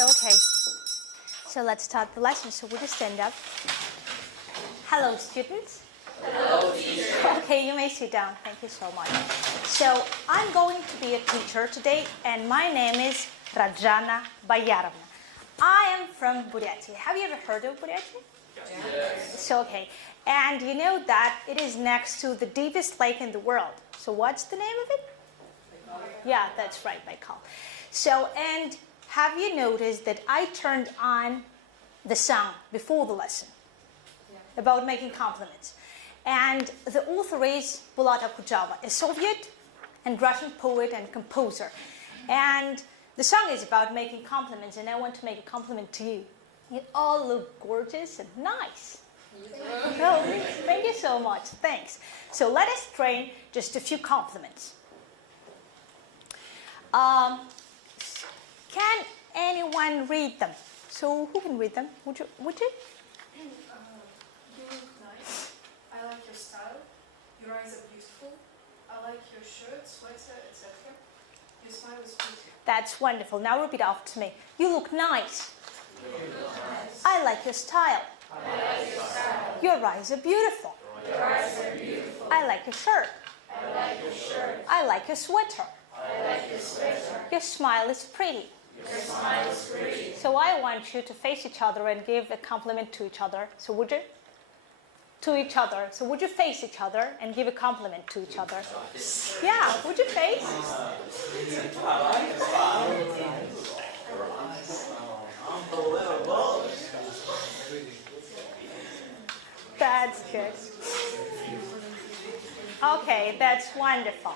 Okay. So let's start the lesson. So would you stand up? Hello, students. Hello, teacher. Okay, you may sit down. Thank you so much. So I'm going to be a teacher today, and my name is Rajana Bayarovna. I am from Buryatia. Have you ever heard of Buryatia? Yes. So, okay. And you know that it is next to the deepest lake in the world. So what's the name of it? Yeah, that's right, Baikal. So, and have you noticed that I turned on the sound before the lesson about making compliments? And the author is Bulat Akujava, a Soviet and Russian poet and composer. And the song is about making compliments, and I want to make a compliment to you. You all look gorgeous and nice. Oh, thank you so much. Thanks. So let us train just a few compliments. Can anyone read them? So who can read them? Would you? You look nice. I like your style. Your eyes are beautiful. I like your shirt, sweater, etc. Your smile is pretty. That's wonderful. Now repeat after me. You look nice. I like your style. Your eyes are beautiful. I like your shirt. I like your sweater. Your smile is pretty. So I want you to face each other and give a compliment to each other. So would you? To each other. So would you face each other and give a compliment to each other? Yeah, would you face? That's good. Okay, that's wonderful.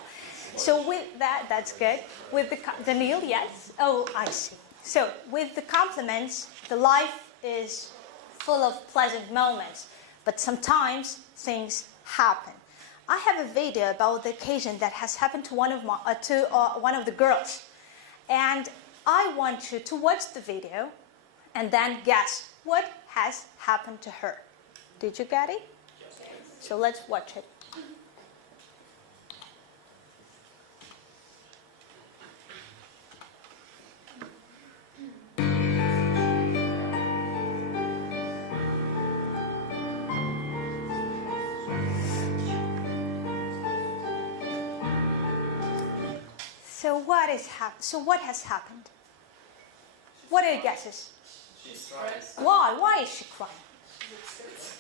So with that, that's good. With the Daniil, yes? Oh, I see. So with the compliments, the life is full of pleasant moments, but sometimes things happen. I have a video about the occasion that has happened to one of the girls, and I want you to watch the video and then guess what has happened to her. Did you get it? So let's watch it. So what has happened? What are your guesses? She's stressed. Why? Why is she crying?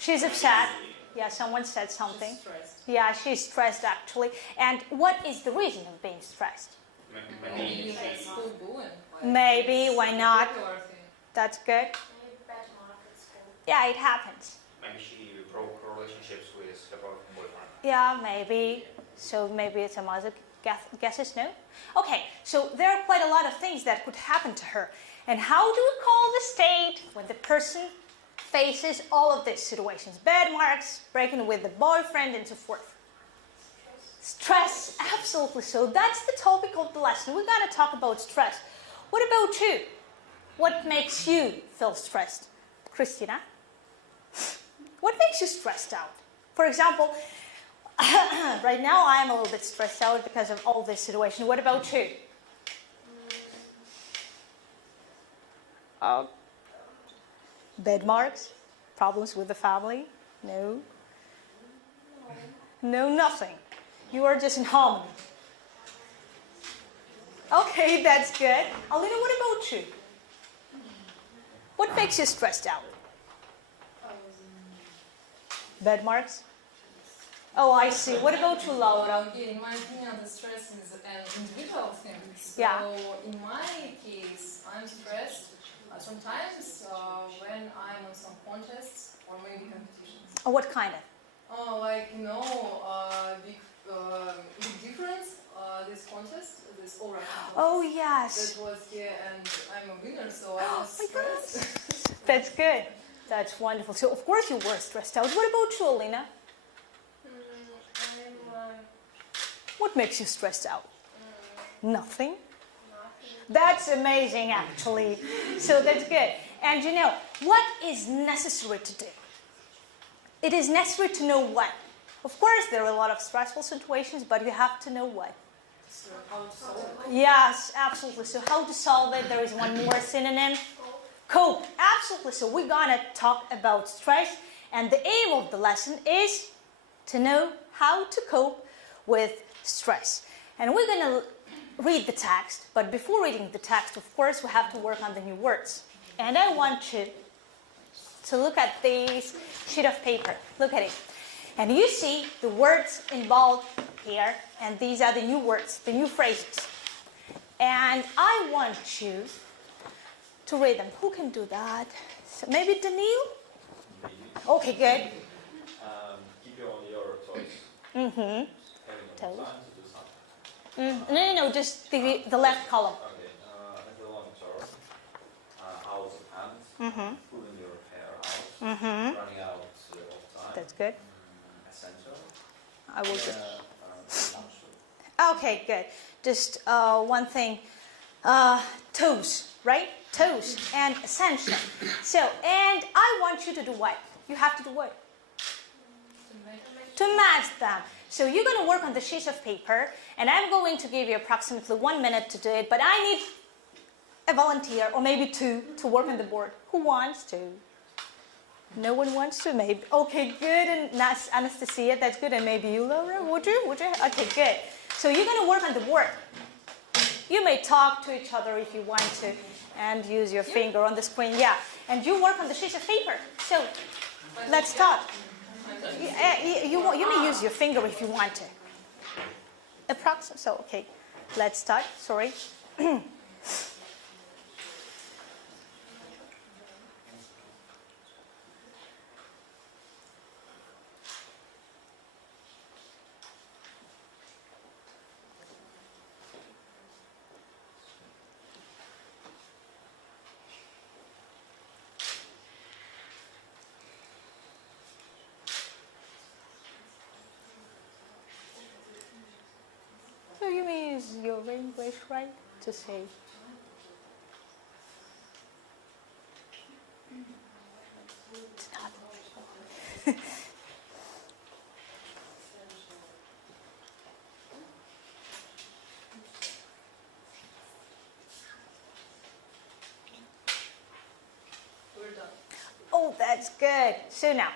She's upset. Yeah, someone said something. Yeah, she's stressed actually. And what is the reason of being stressed? Maybe, why not? That's good. Yeah, it happens. Maybe she broke her relationships with her boyfriend. Yeah, maybe. So maybe some other guesses, no? Okay, so there are quite a lot of things that could happen to her. And how do we call the state when the person faces all of these situations? Bad marks, breaking with the boyfriend, and so forth. Stress, absolutely. So that's the topic of the lesson. We're going to talk about stress. What about you? What makes you feel stressed? Christina? What makes you stressed out? For example, right now I'm a little bit stressed out because of all this situation. What about you? Bad marks? Problems with the family? No? No, nothing. You are just in harmony. Okay, that's good. Alina, what about you? What makes you stressed out? Bad marks? Oh, I see. What about you, Laura? In my opinion, the stress is an individual thing. So Yeah. in my case, I'm stressed sometimes when I'm on some contests or maybe competitions. Oh, what kind of? Oh, like, big difference, this contest, this all right contest. Oh, yes. That was here, and I'm a winner, so I was my God. stressed. That's good. That's wonderful. So, of course, you were stressed out. What about you, Alina? What makes you stressed out? Nothing? That's amazing, actually. So that's good. And you know, what is necessary to do? It is necessary to know what. Of course, there are a lot of stressful situations, but you have to know what. So how to solve it? Yes, absolutely. So how to solve it? There is one more synonym. Cope. Absolutely. So we're gonna talk about stress, and the aim of the lesson is to know how to cope with stress. And we're gonna read the text, but before reading the text, of course, we have to work on the new words. And I want you to look at this sheet of paper. Look at it. And you see the words in bold here, and these are the new words, the new phrases. And I want you to read them. Who can do that? So maybe Daniil? Okay, good. Keep you on your toes. Mm-hmm. Having Toes. time to do something. No, just the left column. Okay. In the long term, out of hand, Mm-hmm. pulling your hair out, Mm-hmm. running out of time. That's good. Essential. I will just. Natural. Okay, good. Just one thing. Toes, right? Toes and essential. So, and I want you to do what? You have to do what? To match them. So you're going to work on the sheets of paper, and I'm going to give you approximately 1 minute to do it, but I need a volunteer, or maybe two, to work on the board. Who wants to? No one wants to? Maybe. Okay, good. And Anastasia, that's good. And maybe you, Laura, would you? Okay, good. So you're going to work on the board. You may talk to each other if you want to, and use your finger on the screen. Yeah. And you work on the sheets of paper. So let's start. You may use your finger if you want to. Approximately. So, okay. Let's start. Sorry. So you may use your English, right, to say. It's not. We're done. Oh, that's good. So now,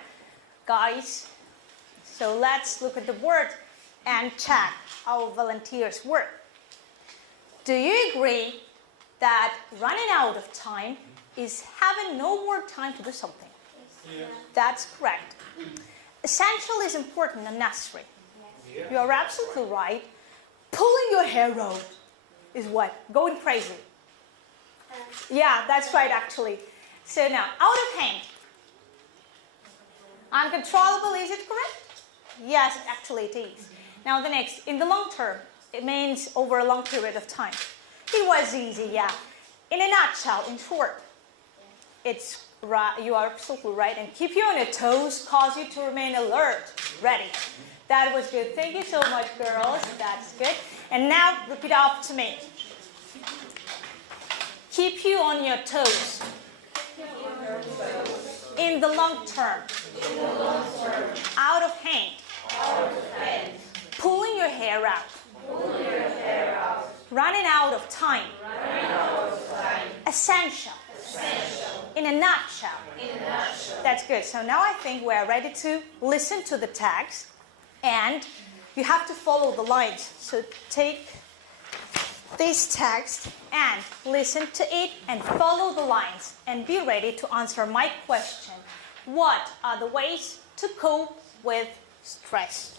guys, so let's look at the word and check how volunteers work. Do you agree that running out of time is having no more time to do something? Yeah. That's correct. Essential is important and necessary. You are absolutely right. Pulling your hair out is what? Going crazy. Yeah, that's right, actually. So now, out of hand. Uncontrollable, is it correct? Yes, actually it is. Now the next, in the long term, it means over a long period of time. It was easy, yeah. In a nutshell, in short, it's right, you are absolutely right. And keep you on your toes, cause you to remain alert, ready. That was good. Thank you so much, girls. That's good. And now, repeat after me. Keep you on your toes. In the long term. Out of hand. Pulling your hair out. Running out of time. Essential. In a nutshell. That's good. So now I think we're ready to listen to the text, and you have to follow the lines. So take this text and listen to it and follow the lines and be ready to answer my question. What are the ways to cope with stress?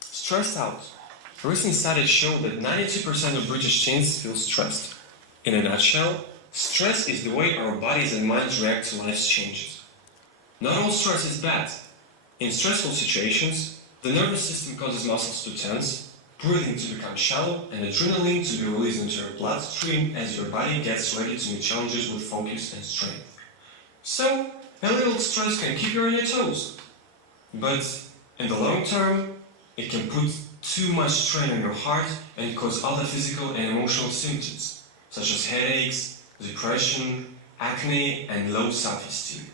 Stressed out. Recent studies show that 92% of British teens feel stressed. In a nutshell, stress is the way our bodies and minds react to life's changes. Not all stress is bad. In stressful situations, the nervous system causes muscles to tense, breathing to become shallow, and adrenaline to be released into your bloodstream as your body gets ready to meet challenges with focus and strength. So, a little stress can keep you on your toes. But, in the long term, it can put too much strain on your heart and cause other physical and emotional symptoms, such as headaches, depression, acne, and low self-esteem.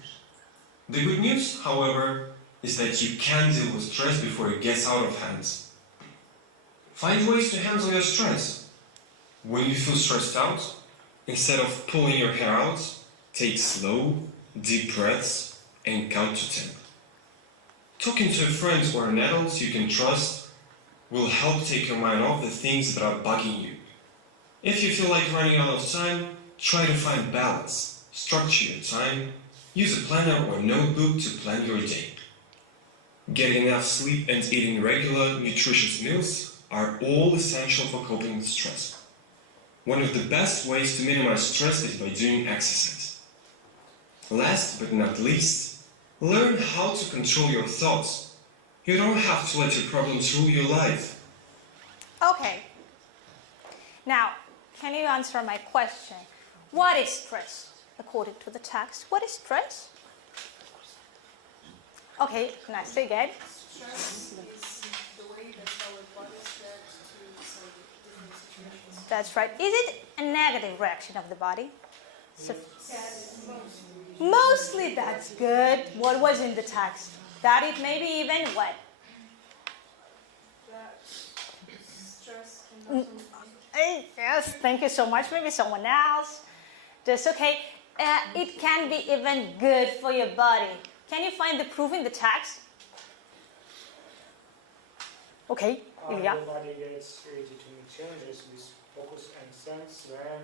The good news, however, is that you can deal with stress before it gets out of hand. Find ways to handle your stress. When you feel stressed out, Instead of pulling your hair out, take slow, deep breaths and count to 10. Talking to a friend or an adult you can trust will help take your mind off the things that are bugging you. If you feel like running out of time, try to find balance. Structure your time. Use a planner or notebook to plan your day. Getting enough sleep and eating regular, nutritious meals are all essential for coping with stress. One of the best ways to minimize stress is by doing exercise. Last but not least, learn how to control your thoughts. You don't have to let your problems rule your life. Okay. Now, can you answer my question? What is stress? According to the text, what is stress? Okay, nice. Say again. Stress is the way that our bodies react to some different situations. That's right. Is it a negative reaction of the body? So, mostly that's good. What was in the text? That it may be even what? That stress can Yes, thank you so much. Maybe someone else. That's okay. It can be even good for your body. Can you find the proof in the text? Okay, Ilya. Your body gets ready to make changes with focus and sense when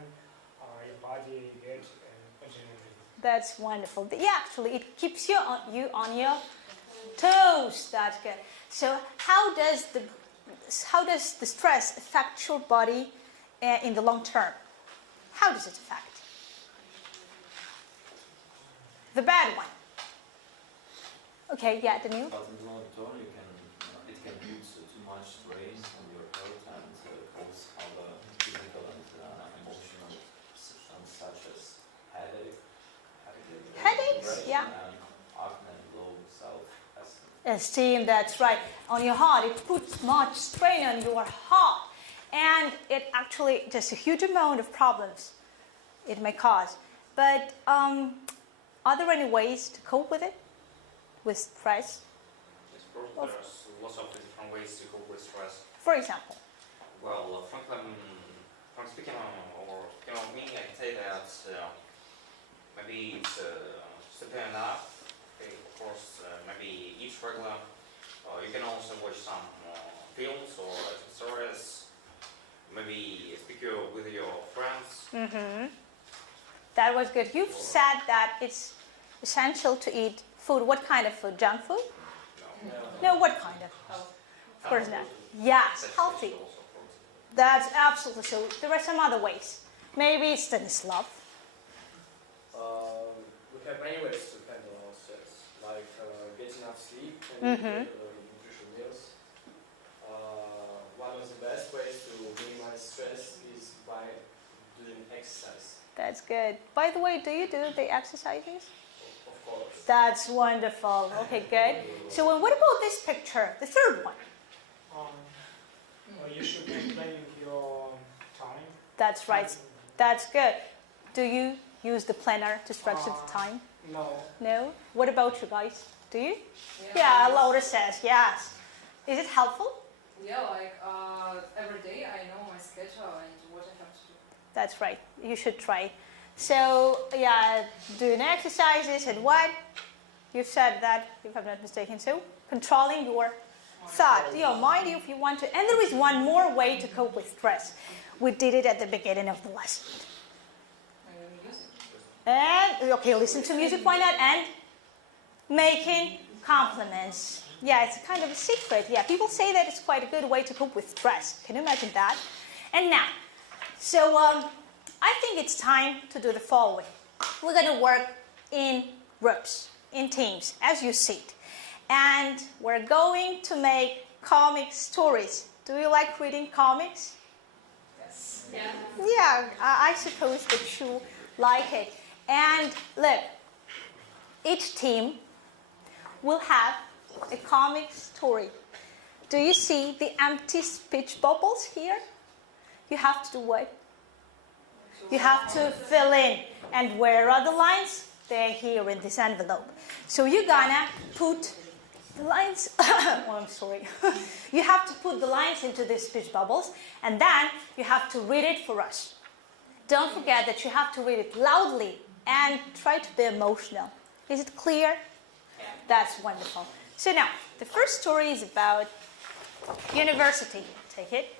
your body gets regenerated. That's wonderful. Yeah, actually, it keeps you on your toes. That's good. So, how does the stress affect your body in the long term? How does it affect? The bad one. Okay, yeah, Daniel. But in the long term, it can put too much strain on your health and cause other physical and emotional symptoms such as Headaches, depression, yeah. and acne and low self-esteem. Esteem, that's right. On your heart, it puts much strain on your heart, and it actually just a huge amount of problems it may cause. But are there any ways to cope with it? With stress? Yes, of course, there's lots of different ways to cope with stress. For example. Well, frankly, from speaking of me, I can say that maybe it's simple enough. Okay, of course, maybe eat regular. You can also watch some films or stories. Maybe speak with your friends. Mm-hmm. That was good. You've said that it's essential to eat food. What kind of food? Junk food? No, what kind of? Of course not. Yes, healthy. That's absolutely so. There are some other ways. Maybe Stanislav. We have many ways to handle our stress, like get enough sleep and nutritious meals. One of the best ways to minimize stress is by doing exercise. That's good. By the way, do you do the exercises? Of course. That's wonderful. Okay, good. So what about this picture, the third one? You should be planning your time. That's right. That's good. Do you use the planner to structure the time? No. No? What about you guys? Do you? Yeah, Laura says yes. Is it helpful? Yeah, like every day I know my schedule and what I have to do. That's right. You should try. So, yeah, doing exercises and what? You've said that, if I'm not mistaken. So, controlling your thought, your mind, if you want to. And there is one more way to cope with stress. We did it at the beginning of the lesson. And, okay, listen to music, why not? And making compliments. Yeah, it's kind of a secret. Yeah, people say that it's quite a good way to cope with stress. Can you imagine that? And now, so I think it's time to do the following. We're going to work in groups, in teams, as you see it. And we're going to make comic stories. Do you like reading comics? Yes. Yeah, I suppose that you like it. And look, each team will have a comic story. Do you see the empty speech bubbles here? You have to do what? You have to fill in. And where are the lines? They're here in this envelope. So you're gonna put the lines, oh, I'm sorry. You have to put the lines into these speech bubbles, and then you have to read it for us. don't forget that you have to read it loudly and try to be emotional. Is it clear? Yeah. That's wonderful. So now, the first story is about university. Take it.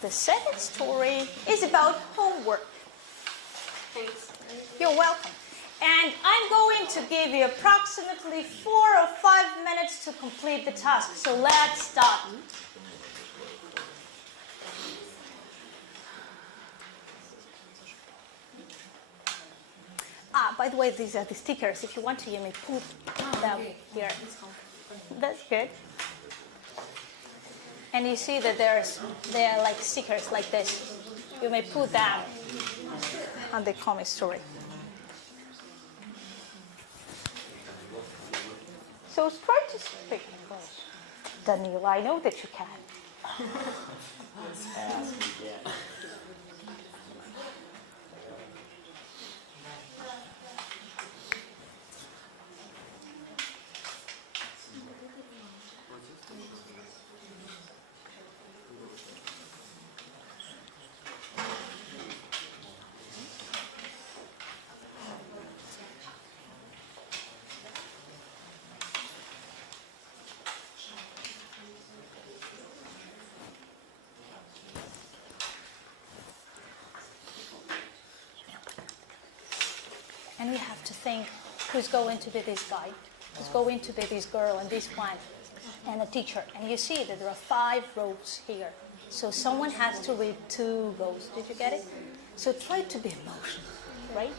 The second story is about homework. Thanks. You're welcome. And I'm going to give you approximately 4 or 5 minutes to complete the task. So let's start. By the way, these are the stickers. If you want to, you may put them here. That's good. And you see that they are like stickers like this. You may put them on the comic story. So try to speak English. Danila, I know that you can. And we have to think who's going to be this guy, who's going to be this girl, and this one, and a teacher. And you see that there are 5 rows here. So someone has to read 2 rows. Did you get it? So try to be emotional, right?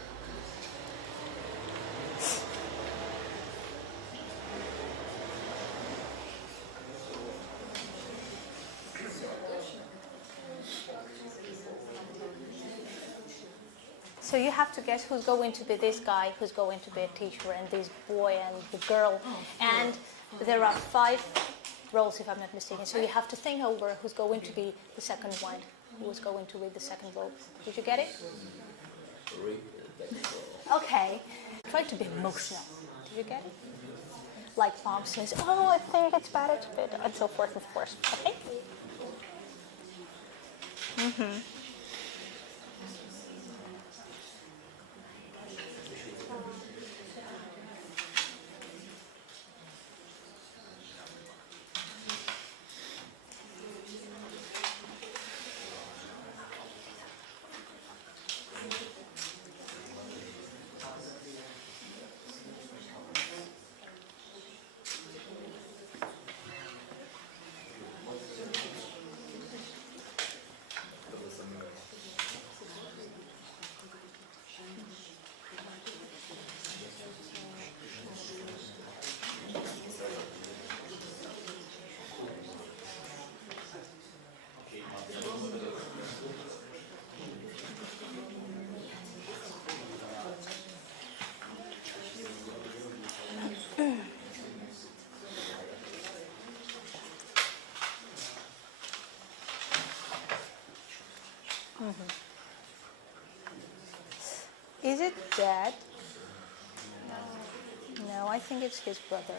So you have to guess who's going to be this guy, who's going to be a teacher, and this boy and the girl. And there are 5 roles, if I'm not mistaken. So you have to think over who's going to be the second one, who's going to read the second role. Did you get it? Okay. Try to be emotional. Did you get it? Like mom says, oh, I think it's better to bed, and so forth and so forth. Okay? Mm-hmm. Is it Dad? No, I think it's his brother.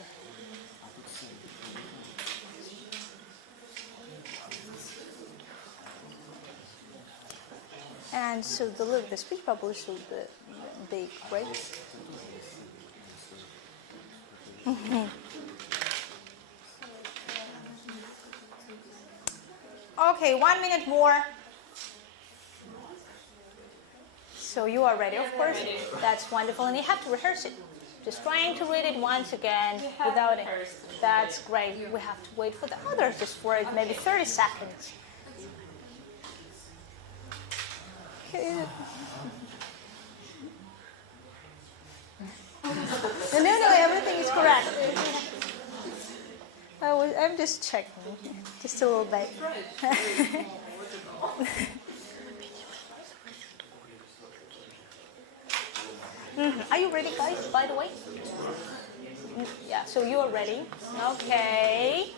And so the speech bubble is so big, right? Okay, 1 minute more. So you are ready, of course. That's wonderful, and you have to rehearse it. Just trying to read it once again without it. That's great. We have to wait for the others just for it, maybe 30 seconds. No, everything is correct. I'm just checking, just a little bit. Are you ready, guys, by the way? Yeah, so you are ready. Okay.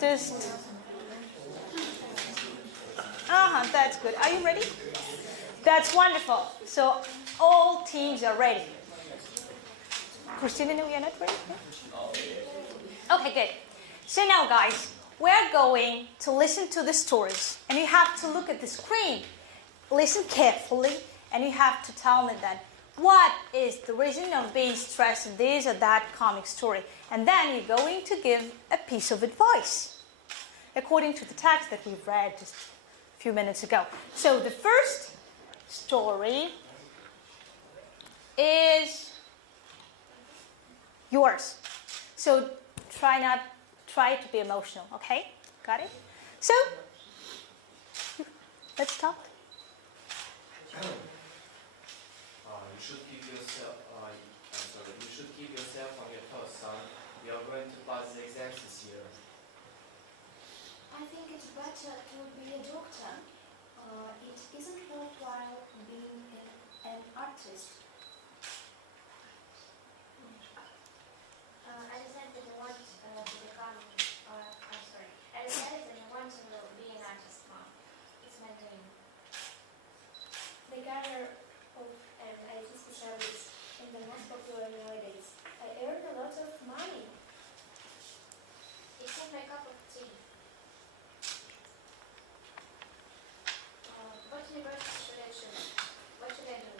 Just... that's good. Are you ready? That's wonderful. So all teams are ready. Christina, no, you're not ready? Okay, good. So now, guys, we're going to listen to the stories, and you have to look at the screen, listen carefully, and you have to tell me then what is the reason of being stressed in this or that comic story. And then you're going to give a piece of advice according to the text that we've read just a few minutes ago. So the first story is yours. So try to be emotional, okay? Got it? So, let's start. You should keep yourself. You should keep yourself on your toes, son. You are going to pass the exams this year. I think it's better to be a doctor. It isn't worthwhile being an artist. I decided that I want to become. I'm sorry. I decided that I want to be an artist, Mom. It's my dream. The career of an IT specialist is the most popular nowadays. I earn a lot of money. It's not my cup of tea. What university should I choose? What should I do?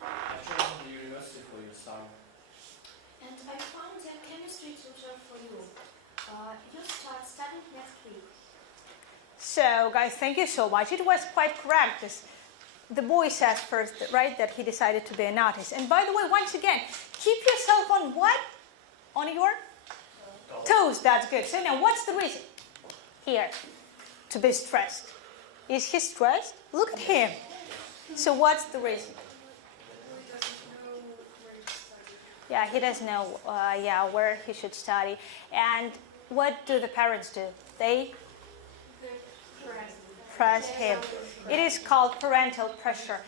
I've chosen the university for you, son. And I found a chemistry tutor for you. You start studying next week. So, guys, thank you so much. It was quite correct. The boy says first, right, that he decided to be an artist. And by the way, once again, keep yourself on what? On your toes. That's good. So now, what's the reason here to be stressed? Is he stressed? Look at him. So what's the reason? Yeah, he doesn't know where he should study. And what do the parents do? They press him. It is called parental pressure.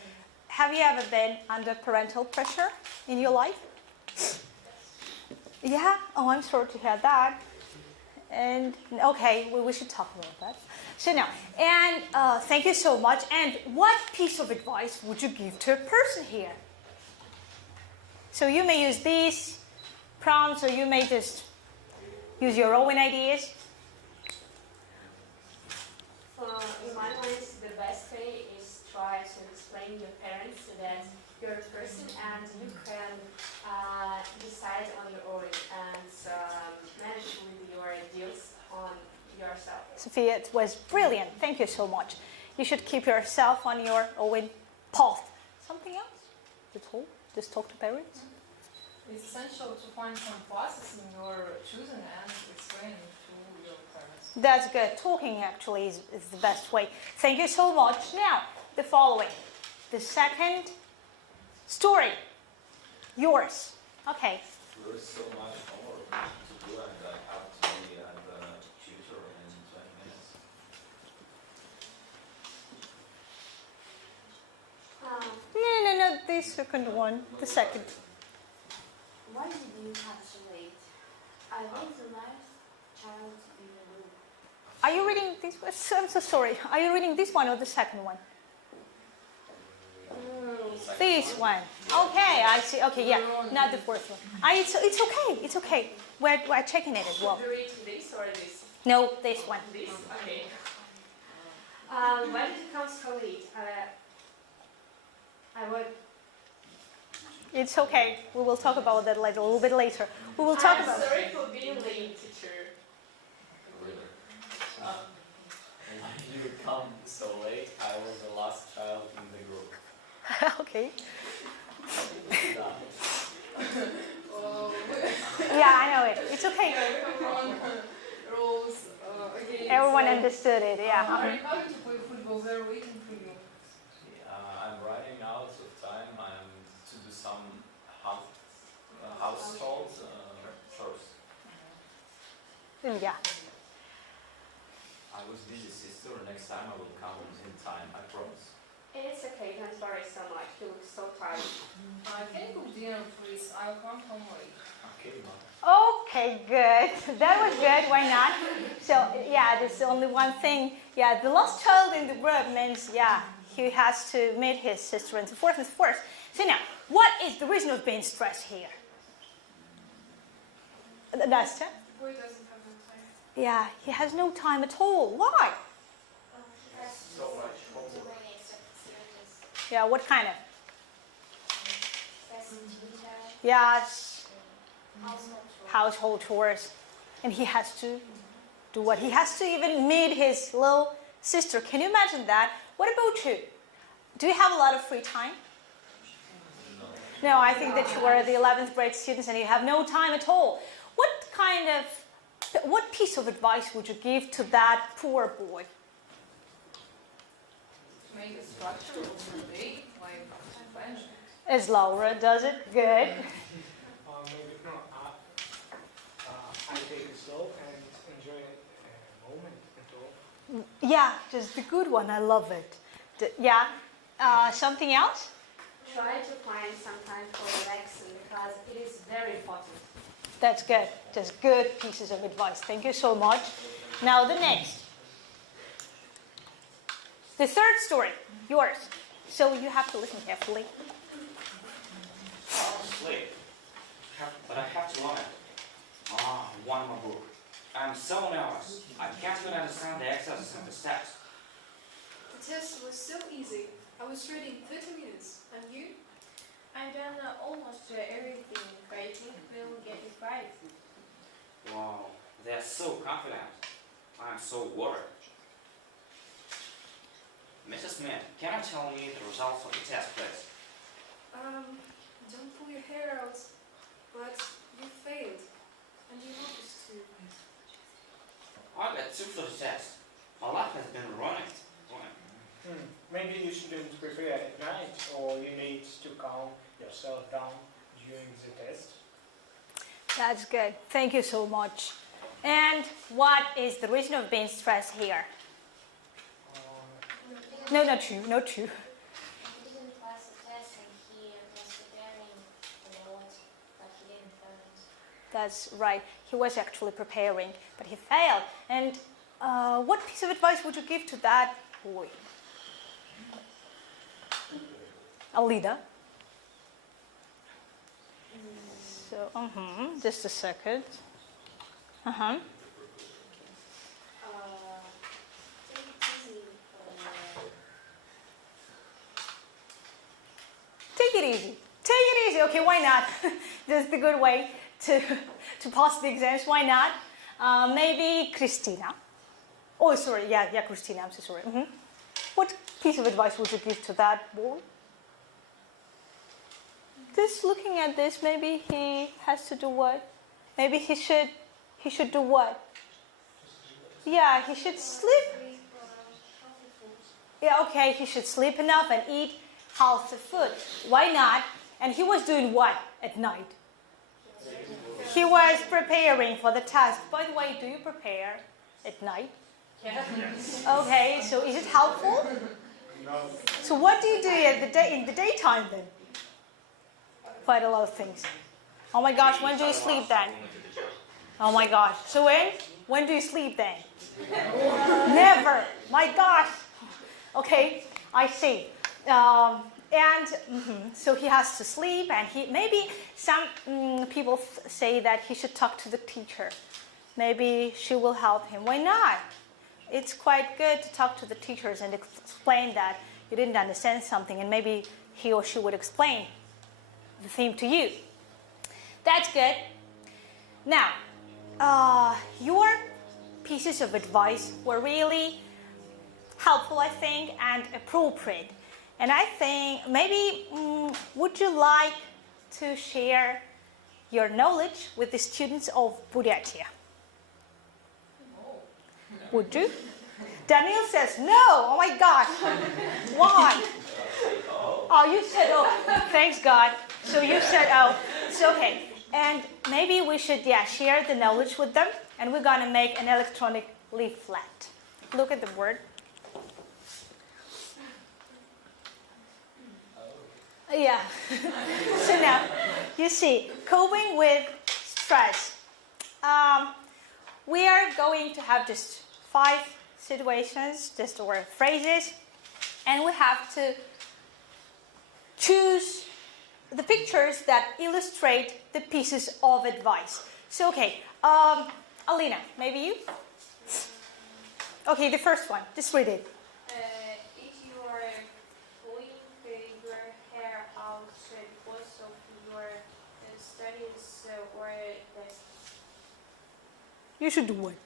Have you ever been under parental pressure in your life? Yeah? Oh, I'm sorry to hear that. And okay, we should talk about that. So now, and thank you so much. And what piece of advice would you give to a person here? So you may use these prompts, or you may just use your own ideas. In my mind, the best way is try to explain your parents that you're a person and you can decide on your own and manage with your ideas on yourself. Sophia, it was brilliant. Thank you so much. You should keep yourself on your own path. Something else? That's all? Just talk to parents? It's essential to find some process in your choosing and explain to your parents. That's good. Talking actually is the best way. Thank you so much. Now, the following. The second story. Yours. Okay. There is so much homework to do, and I have to be at the tutor in 20 minutes. No, the second one. The second. Why did you come so late? I was the last child in the room. Are you reading this one? I'm so sorry. Are you reading this one or the second one? This one. Okay, I see. Okay, yeah. Not the first one. It's okay. It's okay. We're checking it as well. Should we read this or this? No, this one. This? Okay. Why did you come so late? I would. It's okay. We will talk about that later, a little bit later. We will talk I'm about it. sorry for being late, teacher. Really. Why did you come so late? I was the last child in the group. Okay. Yeah. Oh, Yeah, I know it. It's okay. everyone rules again. Everyone understood it. Yeah. Are you happy to play football? They're waiting for you. I'm running out of time. I'm to do some household chores. Yeah. I was busy, sister. Next time I will come in time. I promise. It's okay, don't worry so much. You look so tired. Can you cook dinner, please? I'll come home late. Okay, mom. Okay, good. That was good. Why not? So, yeah, there's only one thing. Yeah, the last child in the group means, yeah, he has to meet his sister and so forth and so forth. So now, what is the reason of being stressed here? Nastya? Boy doesn't have no time. Yeah, he has no time at all. Why? He has So much too homework. many extra activities. Yeah, what kind of? Best teacher, Yes, household chores. household chores. And he has to do what? He has to even meet his little sister. Can you imagine that? What about you? Do you have a lot of free time? No, I think that you are the 11th grade students and you have no time at all. What piece of advice would you give to that poor boy? Make a structure of your day, like plan. As Laura does it. Good. Maybe no. I take it slow and enjoy a moment at all. Yeah, just the good one. I love it. Yeah. Something else? Try to find some time for relaxing because it is very important. That's good. Just good pieces of advice. Thank you so much. Now the next. The third story, yours. So you have to listen carefully. Oh, sleep. But I have to learn it. One more book. I'm so nervous. I can't even understand the exercises and the steps. The test was so easy. I was reading 30 minutes. And you? I've done almost everything. I think we'll get it right. Wow, they're so confident. I'm so worried. Mrs. Smith, can you tell me the results of the test, please? Don't pull your hair out. But you failed. And you noticed too. I got 2 for the test. My life has been running. Maybe you shouldn't prepare at night, or you need to calm yourself down during the test. That's good. Thank you so much. And what is the reason of being stressed here? No, not you. Not you. He didn't pass the test and he was preparing a lot, but he didn't finish. That's right. He was actually preparing, but he failed. And what piece of advice would you give to that boy? Alida. So, just a second. Take it easy. Take it easy. Take it easy. Okay, why not? That's the good way to pass the exams. Why not? Maybe Christina. Oh, sorry. Yeah, Christina. I'm so sorry. What piece of advice would you give to that boy? Just looking at this, maybe he has to do what? Maybe he should do what? Yeah, he should sleep. Yeah, okay, he should sleep enough and eat healthy food. Why not? And he was doing what at night? He was preparing for the test. By the way, do you prepare at night? Yeah. Okay, so is it helpful? No. So what do you do in the daytime then? Quite a lot of things. Oh my gosh, when do you sleep then? Oh my gosh. So when do you sleep then? Never. My gosh. Okay, I see. So he has to sleep, and maybe some people say that he should talk to the teacher. Maybe she will help him. Why not? It's quite good to talk to the teachers and explain that you didn't understand something, and maybe he or she would explain the theme to you. That's good. Now, your pieces of advice were really helpful, I think, and appropriate. And I think maybe would you like to share your knowledge with the students of Buryatia? Would you? Daniel says no. Oh my gosh. Why? Oh, you said oh. Thanks God. So you said oh. It's okay. And maybe we should share the knowledge with them. And we're gonna make an electronic leaflet. Look at the word. Yeah. So now, you see, coping with stress. We are going to have just 5 situations, or phrases, and we have to choose the pictures that illustrate the pieces of advice. So, okay, Alina, maybe you? Okay, the first one. Just read it. If you are pulling your hair out because of your studies or tests. You should do one.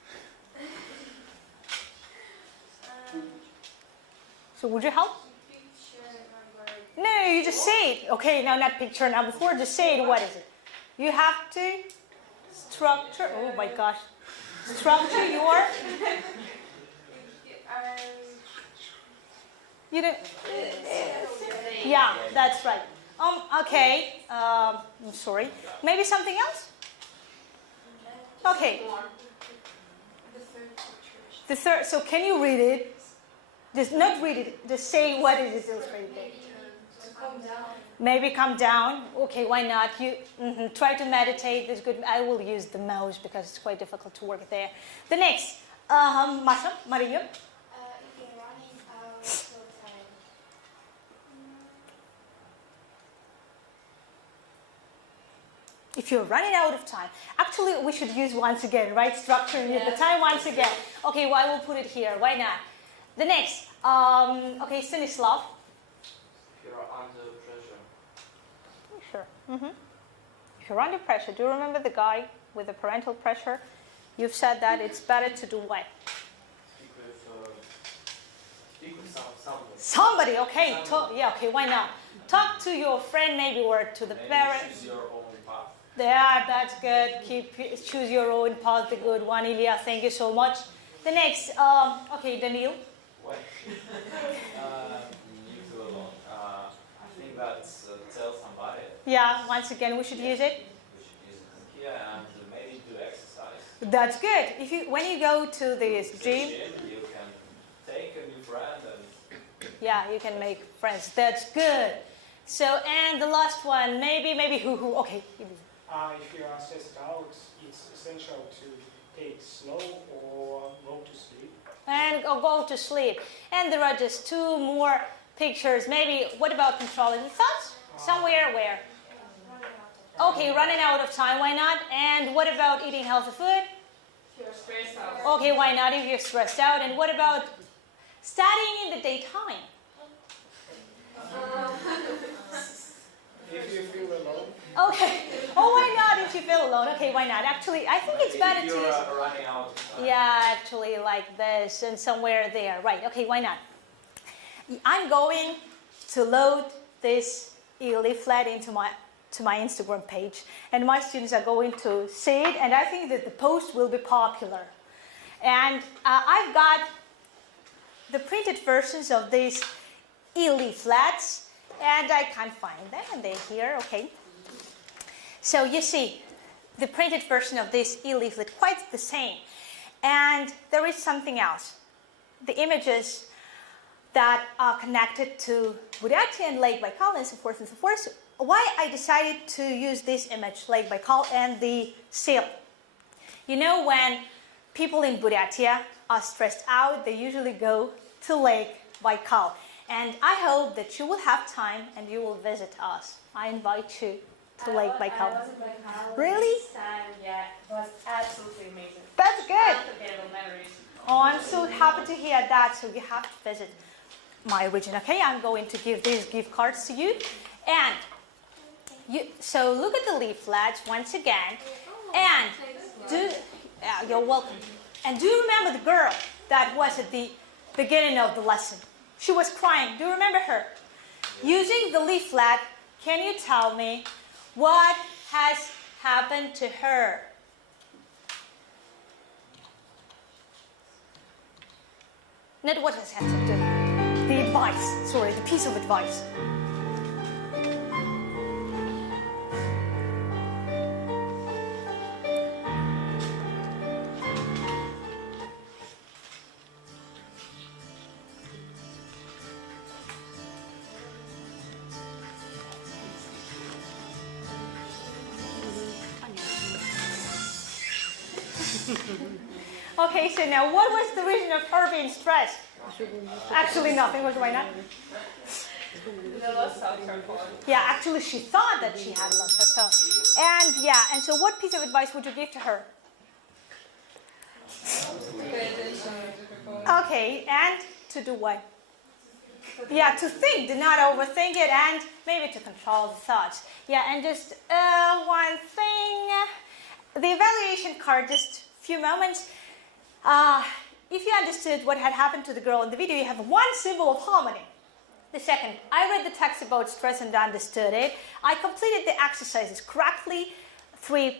So would you help? Picture number. No, you just say it. Okay, no, not picture number 4. Just say it. What is it? You have to structure. Oh my gosh. Structure your. You don't. Yeah, that's right. Okay. I'm sorry. Maybe something else. Okay. The third picture. The third. So can you read it? Just not read it. Just say what it is illustrated. To calm down. Maybe come down. Okay, why not? You try to meditate. That's good. I will use the mouse because it's quite difficult to work there. The next, Masha, Maria. If you're running out of time. If you're running out of time, actually we should use once again, right? Structuring the time once again. Okay, well, I will put it here. Why not? The next, okay, Stanislav. If you're under pressure. Sure. If you're under pressure, do you remember the guy with the parental pressure? You've said that it's better to do what? Speak with someone. Somebody, okay. Yeah, okay, why not? Talk to your friend maybe or to the parent. Choose your own path. Yeah, that's good. Choose your own path, the good one, Ilya. Thank you so much. The next, okay, Daniil. What? You two alone. I think that's tell somebody. Yeah, once again, we should use it. We should use it here and maybe do exercise. That's good. When you go to this gym, You can take a new friend and yeah, you can make friends. That's good. So, and the last one, maybe who. Okay. If you are stressed out, it's essential to take slow or go to sleep. And go to sleep. And there are just 2 more pictures. Maybe, what about controlling the thoughts? Somewhere where? Okay, running out of time, why not? And what about eating healthy food? If you're stressed out. Okay, why not if you're stressed out? And what about studying in the daytime? If you feel alone, Okay. Oh, why not if you feel alone? Okay, why not? Actually, I think it's better if to you're use... running out of time. Yeah, actually like this and somewhere there. Right, okay, why not? I'm going to load this e-leaflet into my Instagram page, and my students are going to see it, and I think that the post will be popular. And I've got the printed versions of these e-leaflets, and I can't find them, and they're here, okay. So you see, the printed version of this e-leaflet, quite the same. And there is something else. The images that are connected to Buryatia and Lake Baikal and so forth and so forth. Why I decided to use this image, Lake Baikal and the seal. You know, when people in Buryatia are stressed out, they usually go to Lake Baikal. And I hope that you will have time and you will visit us. I invite you to Lake Baikal. I was in Baikal Really? this time, yeah. It was absolutely amazing. That's good. Unforgettable memories. Oh, I'm so happy to hear that. So you have to visit my region. Okay, I'm going to give these gift cards to you. And so look at the leaflets once again. And you're welcome. And do you remember the girl that was at the beginning of the lesson? She was crying. Do you remember her? Using the leaflet, can you tell me what has happened to her? Not what has happened to her. The advice. Sorry, the piece of advice. Okay, so now what was the reason of her being stressed? Actually nothing, why not? Yeah, actually she thought that she had lost her phone. And yeah, and so what piece of advice would you give to her? Pay attention to people. Okay, and to do what? Yeah, to think, do not overthink it, and maybe to control the thoughts. Yeah, and just one thing, the evaluation card, just a few moments. If you understood what had happened to the girl in the video, you have one symbol of harmony. The second, I read the text about stress and understood it. I completed the exercises correctly, three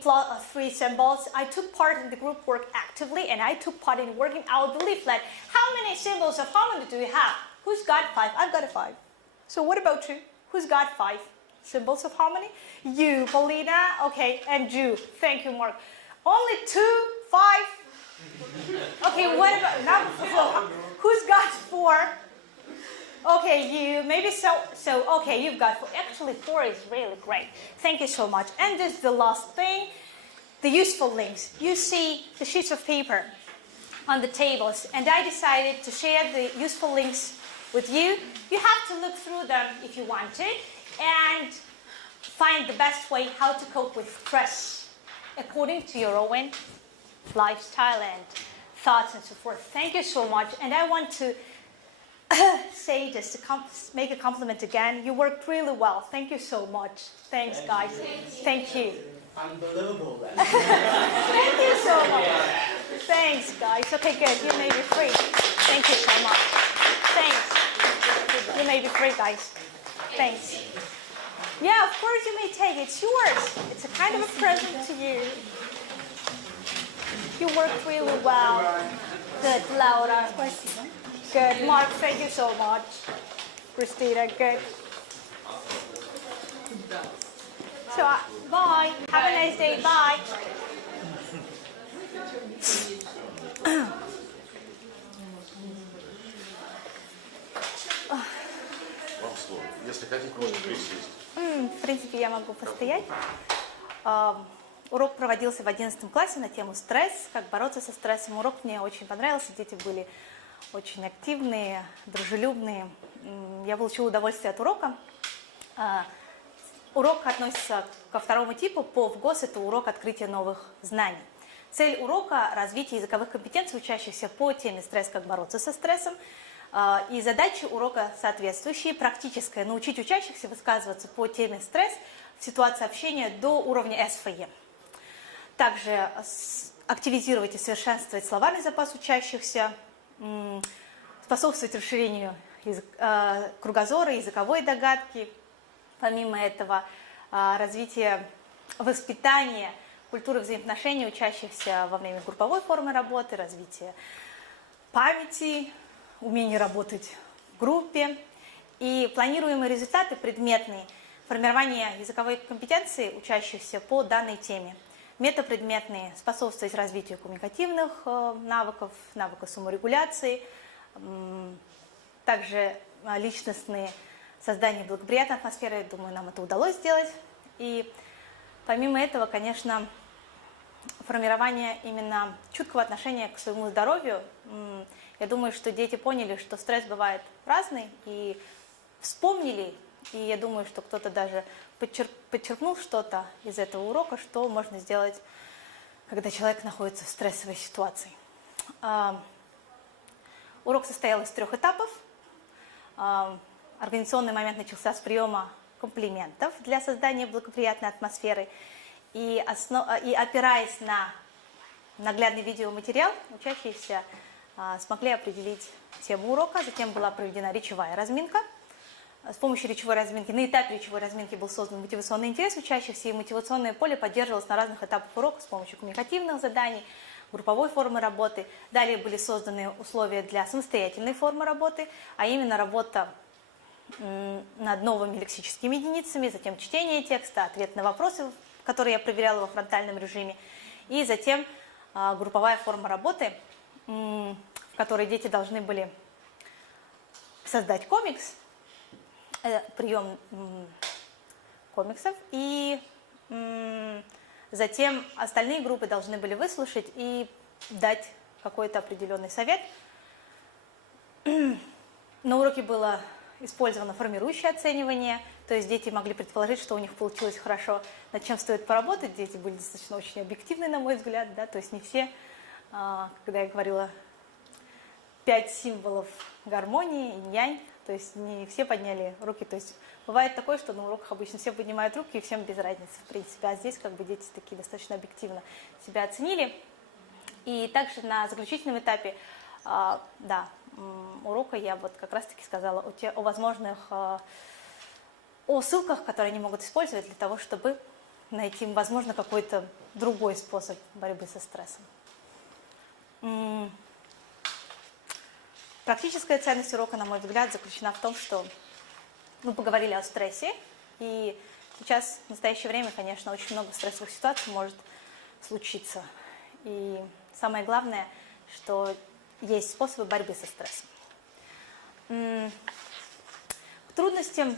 symbols. I took part in the group work actively, and I took part in working out the leaflet. How many symbols of harmony do you have? Who's got 5? I've got a 5. So what about you? Who's got 5 symbols of harmony? You, Paulina. Okay, and you. Thank you, Mark. Only 2, 5. Okay, what about now? Who's got 4? Okay, you maybe so. Okay, you've got 4. Actually, 4 is really great. Thank you so much. And just the last thing, the useful links. You see the sheets of paper on the tables, and I decided to share the useful links with you. You have to look through them if you want to, and find the best way how to cope with stress according to your own lifestyle and thoughts and so forth. Thank you so much. And I want to say just to make a compliment again. You worked really well. Thank you so much. Thanks, guys. Thank you. Unbelievable. Thank you so much. Thanks, guys. Okay, good. You may be free. Thank you so much. Thanks. You may be free, guys. Thanks. Yeah, of course you may take it. It's yours. It's a kind of a present to you. You worked really well. Good, Laura. Good, Mark. Thank you so much. Christina, good. So, bye. Have a nice day. Bye. Вам слово. Если хотите, можете присесть. В принципе, я могу постоять. Урок проводился в 11 классе на тему стресс, как бороться со стрессом. Урок мне очень понравился, дети были очень активные, дружелюбные. Я получила удовольствие от урока. Урок относится ко второму типу, по ВГОС, это урок открытия новых знаний. Цель урока – развитие языковых компетенций учащихся по теме «Стресс. Как бороться со стрессом». И задачи урока соответствующие. Практическое – научить учащихся высказываться по теме «Стресс» в ситуации общения до уровня СФЕ. Также активизировать и совершенствовать словарный запас учащихся, способствовать расширению кругозора, языковой догадки. Помимо этого, развитие воспитания, культуры взаимоотношений учащихся во время групповой формы работы, развитие памяти, умение работать в группе. И планируемые результаты предметные, формирование языковой компетенции учащихся по данной теме. Метапредметные, способствовать развитию коммуникативных навыков, навыка саморегуляции, также личностные, создание благоприятной атмосферы. Думаю, нам это удалось сделать. И помимо этого, конечно, формирование именно чуткого отношения к своему здоровью. Я думаю, что дети поняли, что стресс бывает разный, и вспомнили, и я думаю, что кто-то даже подчеркнул что-то из этого урока, что можно сделать, когда человек находится в стрессовой ситуации. Урок состоял из 3 этапов. Организационный момент начался с приема комплиментов для создания благоприятной атмосферы. И опираясь на наглядный видеоматериал, учащиеся смогли определить тему урока. Затем была проведена речевая разминка. С помощью речевой разминки, на этапе речевой разминки был создан мотивационный интерес учащихся, и мотивационное поле поддерживалось на разных этапах урока с помощью коммуникативных заданий, групповой формы работы. Далее были созданы условия для самостоятельной формы работы, а именно работа над новыми лексическими единицами, затем чтение текста, ответ на вопросы, которые я проверяла во фронтальном режиме, и затем групповая форма работы, в которой дети должны были создать комикс, прием комиксов, и затем остальные группы должны были выслушать и дать какой-то определенный совет. На уроке было использовано формирующее оценивание, то есть дети могли предположить, что у них получилось хорошо, над чем стоит поработать. Дети были достаточно очень объективны, на мой взгляд, да, то есть не все когда я говорила 5 символов гармонии, инь-янь, то есть не все подняли руки, то есть бывает такое, что на уроках обычно все поднимают руки и всем без разницы, в принципе, а здесь как бы дети такие достаточно объективно себя оценили. И также на заключительном этапе, урока я вот как раз-таки сказала о возможных, о ссылках, которые они могут использовать для того, чтобы найти, возможно, какой-то другой способ борьбы со стрессом. Практическая ценность урока, на мой взгляд, заключена в том, что мы поговорили о стрессе, и сейчас, в настоящее время, конечно, очень много стрессовых ситуаций может случиться. И самое главное, что есть способы борьбы со стрессом. К трудностям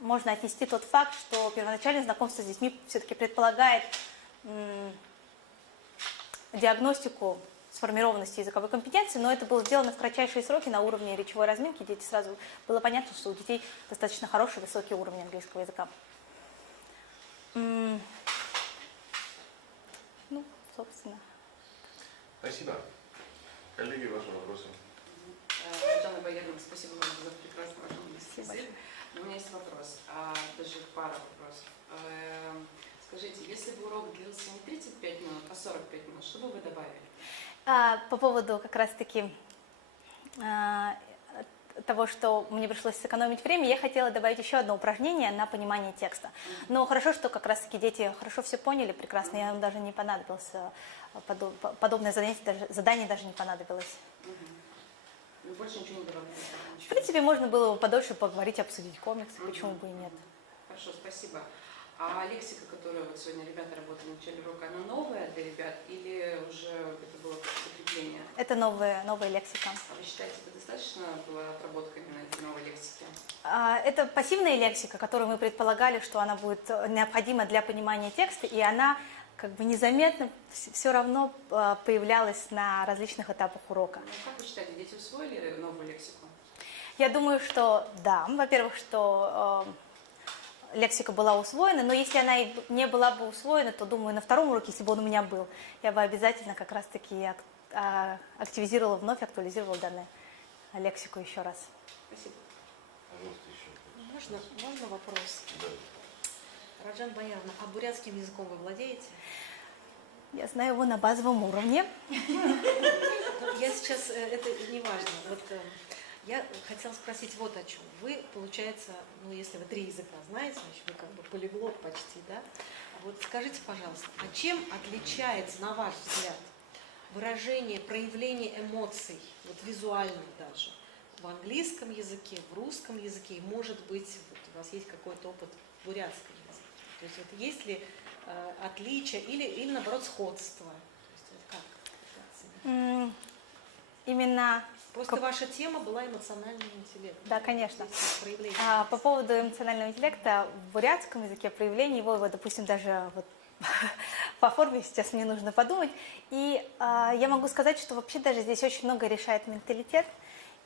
можно отнести тот факт, что первоначальное знакомство с детьми все-таки предполагает диагностику сформированности языковой компетенции, но это было сделано в кратчайшие сроки на уровне речевой разминки. Дети сразу было понятно, что у детей достаточно хороший, высокий уровень английского языка. Собственно. Спасибо. Коллеги, ваши вопросы. Жанна Боярина, спасибо вам за прекрасный ваш английский язык. У меня есть вопрос, даже пара вопросов. Скажите, если бы урок длился не 35 минут, а 45 минут, что бы вы добавили? По поводу как раз-таки того, что мне пришлось сэкономить время, я хотела добавить еще одно упражнение на понимание текста. Но хорошо, что как раз-таки дети хорошо все поняли, прекрасно, им даже не понадобилось, подобное задание даже не понадобилось. Вы больше ничего не добавляете? В принципе, можно было бы подольше поговорить, обсудить комиксы, почему бы и нет. Хорошо, спасибо. А лексика, которую вот сегодня ребята работали в начале урока, она новая для ребят или уже это было закрепление? Это новая лексика. А вы считаете, это достаточно была отработка именно этой новой лексики? Это пассивная лексика, которую мы предполагали, что она будет необходима для понимания текста, и она как бы незаметно все равно появлялась на различных этапах урока. Ну, как вы считаете, дети усвоили новую лексику? Я думаю, что да. Во-первых, что лексика была усвоена, но если она и не была бы усвоена, то, думаю, на втором уроке, если бы он у меня был, я бы обязательно как раз-таки активизировала, вновь актуализировала данную лексику еще раз. Спасибо. Можно вопрос? Да. Раджан Баяровна, а бурятским языком вы владеете? Я знаю его на базовом уровне. Я сейчас, это не важно. Вот я хотела спросить вот о чем. Вы, получается, ну если вы 3 языка знаете, значит вы как бы полиглот почти, да? Вот скажите, пожалуйста, а чем отличается, на ваш взгляд, выражение, проявление эмоций, вот визуально даже, в английском языке, в русском языке, и, может быть, вот у вас есть какой-то опыт в бурятском языке? То есть вот есть ли отличия или наоборот сходство? То есть, вот как? Именно... Просто ваша тема была эмоциональный интеллект. Да, конечно. Проявление. По поводу эмоционального интеллекта, в бурятском языке проявление его, допустим, даже вот по форме сейчас мне нужно подумать. И я могу сказать, что вообще даже здесь очень много решает менталитет.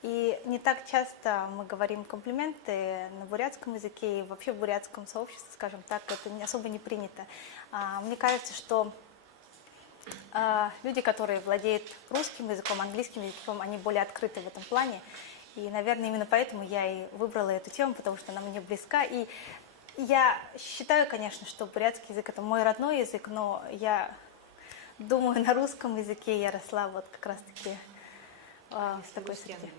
И не так часто мы говорим комплименты на бурятском языке, и вообще в бурятском сообществе, скажем так, это особо не принято. Мне кажется, что люди, которые владеют русским языком, английским языком, они более открыты в этом плане. И, наверное, именно поэтому я и выбрала эту тему, потому что она мне близка. И я считаю, конечно, что бурятский язык – это мой родной язык, но я думаю, на русском языке я росла вот как раз-таки в такой среде.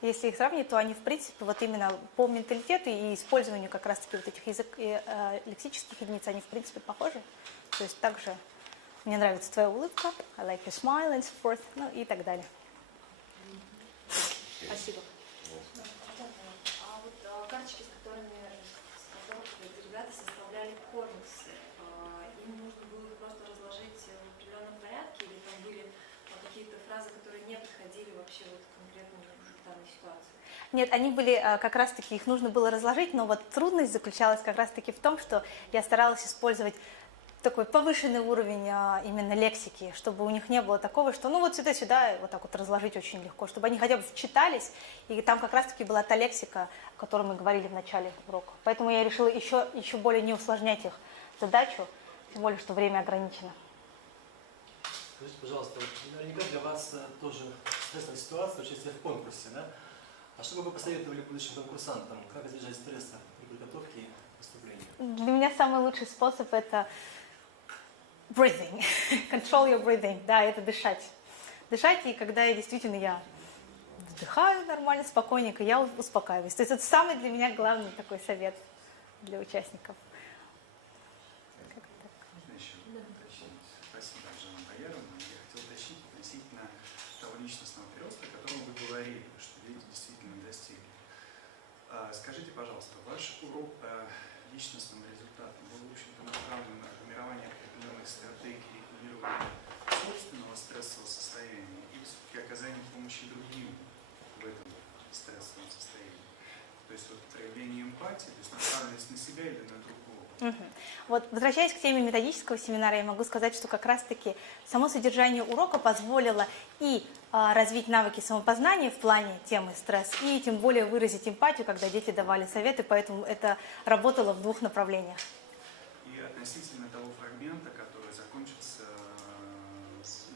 Если их сравнить, то они, в принципе, вот именно по менталитету и использованию как раз-таки вот этих лексических единиц, они, в принципе, похожи. То есть также мне нравится твоя улыбка, I like your smile and so forth, ну и так далее. Спасибо. А вот карточки, с которых ребята составляли комиксы, им нужно было их просто разложить в определенном порядке, или там были какие-то фразы, которые не подходили вообще вот конкретно в данной ситуации? Нет, они были как раз-таки, их нужно было разложить, но вот трудность заключалась как раз-таки в том, что я старалась использовать такой повышенный уровень именно лексики, чтобы у них не было такого, что ну вот сюда-сюда, вот так вот разложить очень легко, чтобы они хотя бы вчитались, и там как раз-таки была та лексика, о которой мы говорили в начале урока. Поэтому я решила еще более не усложнять их задачу, тем более, что время ограничено. Скажите, пожалуйста, вот наверняка для вас тоже стрессовая ситуация, участие в конкурсе, да? А что бы вы посоветовали будущим конкурсантам? Как избежать стресса при подготовке и выступлении? Для меня самый лучший способ это breathing, control your breathing, да, это дышать. Дышать, и когда я действительно вдыхаю нормально, спокойненько, я успокаиваюсь. То есть это самый для меня главный такой совет для участников. Можно еще уточнить? Спасибо, Жанна Бояровна. Я хотел уточнить относительно того личностного прироста, о котором вы говорили, что дети действительно достигли. Скажите, пожалуйста, ваш урок по личностным результатам был, в общем-то, направлен на формирование определенных стратегий регулирования собственного стрессового состояния или все-таки оказание помощи другим в этом стрессовом состоянии? То есть вот проявление эмпатии, то есть направленность на себя или на другого? Вот, возвращаясь к теме методического семинара, я могу сказать, что как раз-таки само содержание урока позволило и развить навыки самопознания в плане темы стресс, и тем более выразить эмпатию, когда дети давали советы, поэтому это работало в двух направлениях. И относительно того фрагмента, который закончится с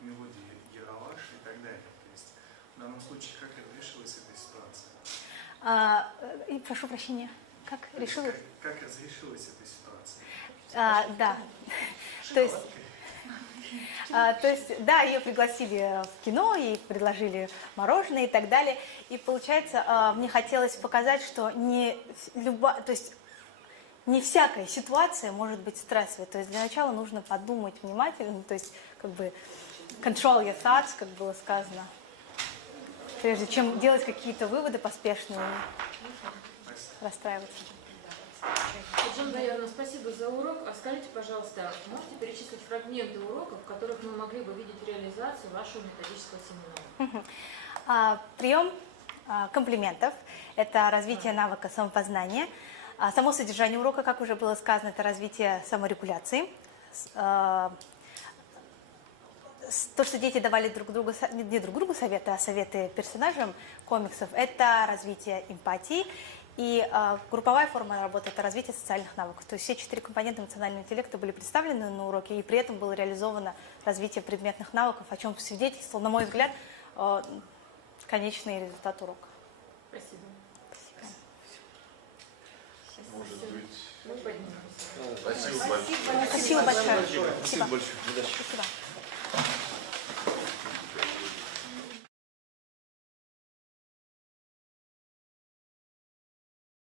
мелодией Ералаш и так далее, то есть в данном случае как разрешилась эта ситуация? Прошу прощения, как решилась? Как разрешилась эта ситуация? Да. То есть, да, ее пригласили в кино, ей предложили мороженое и так далее. И получается, мне хотелось показать, что не всякая ситуация может быть стрессовой. То есть для начала нужно подумать внимательно, то есть как бы control your thoughts, как было сказано, прежде чем делать какие-то выводы поспешные, расстраиваться. Жанна Бояровна, спасибо за урок. А скажите, пожалуйста, можете перечислить фрагменты уроков, в которых мы могли бы видеть реализацию вашего методического семинара? Прием комплиментов – это развитие навыка самопознания. Само содержание урока, как уже было сказано, это развитие саморегуляции. То, что дети давали не друг другу советы, а советы персонажам комиксов, это развитие эмпатии. И групповая форма работы – это развитие социальных навыков. То есть все 4 компонента эмоционального интеллекта были представлены на уроке, и при этом было реализовано развитие предметных навыков, о чем свидетельствовал, на мой взгляд, конечный результат урока. Спасибо. Может быть. Мы поднимемся. Спасибо большое. Спасибо большое. Спасибо большое. Спасибо.